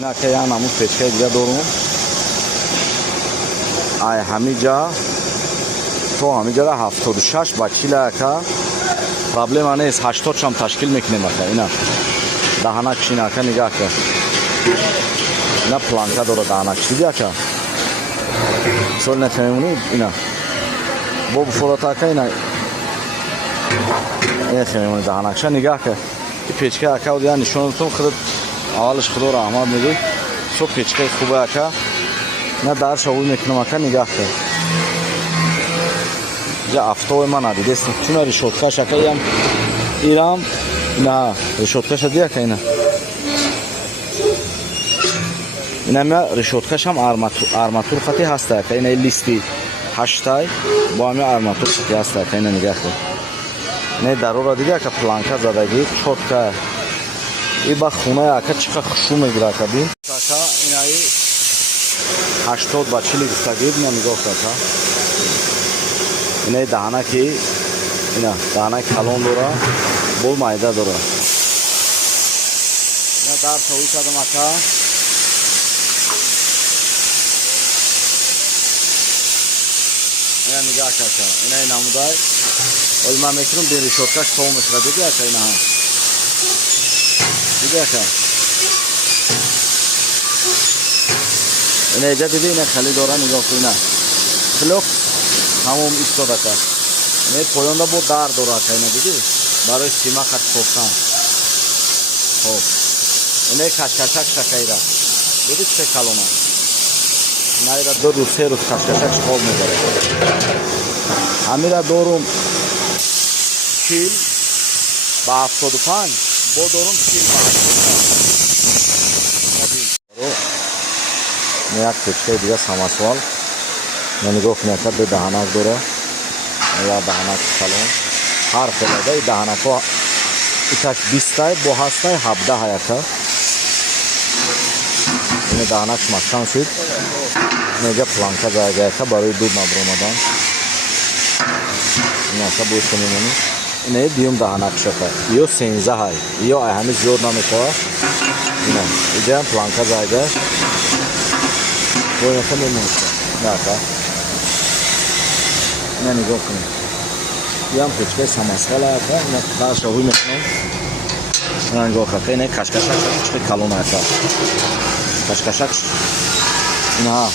که یا نمود پیچکه دیگه دارم ای همینجا تو همینجا را 76 با 40 که پرابلم نیست 80 شم تشکیل میکنیم که اینا دهانه کشینا که نگاه که اینا پلانکا داره دهانه کشیدیا که سول نفهمونی اینا بو بفروتا که اینا نفهمونی دهانه کشا نگاه که این پیچکه اکا دیگه نشونتون خود اولش خدا را احمد میگی شو پیچکه خوبه اکا نه در شوی میکنم اکا نگاه که جا افتوی من ندیده است چون ریشوتکا شکایی هم ایرام نه ریشوتکا شدیه که اینا اینا ریشوتکاش هم آرماتور خطی هسته که اینا لیستی 8 با همه آرماتور خطی هسته که اینا نگاه که نه ضرور دیگه که پلانکا زدگی چوتکا ای با خونه اکا چقدر خوشو میگیره که بین اکا اینایی 80 با 40 گفتگی بینه نگاه که اینای دهانه که اینا دهانه کلون داره بول مایده داره اینا در شوی کدام اکا اینا نگاه که اینای نمودای ولی من میکنم دیری شدکش تو میکنه دیگه اکا اینا هم دیگه اکا اینا ایجا دیگه اینا خلی داره نگاه که اینا خلوک همون ایستاد اکا اینای پویانده بود در داره اکا اینا دیگه برای سیما خط پوکتن خوب اینای کشکشک شکایی را دیگه چه کلونه اینای را 2 روز 3 روز کشکشک خوب میبره همین را دارم 40 با 75 با دارم 40 با 75 یک پیچکه دیگه سماسوال یعنی گفت نکرد به دهانک داره یا دهانک کلون هر خلاده دهانک ها ایتاش 20 با هسته 17 هایکه این دهانک مکشان شد اینجا پلانکا جایگه که برای دود نبر اومدن این اکا بود کنیمونی اینه دیوم دهانک شده یا 13 های یا همه زیاد نمیشه اینه اینجا هم پلانکا جایگه باید نکه میمونشه نه اکا اینه نگاه کنیم یا هم پیچکه سماسخال اکا اینه در شوی میکنم اینه نگاه که اینه کشکشک چه کلون اکا کشکشک اینه ها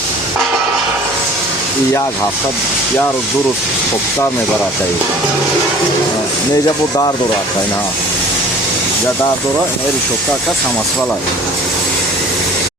یک هفته یک روز 2 روز پختر میبره که نیجا بود در داره که اینه ها یا در داره این ایری شکتا که سماسخال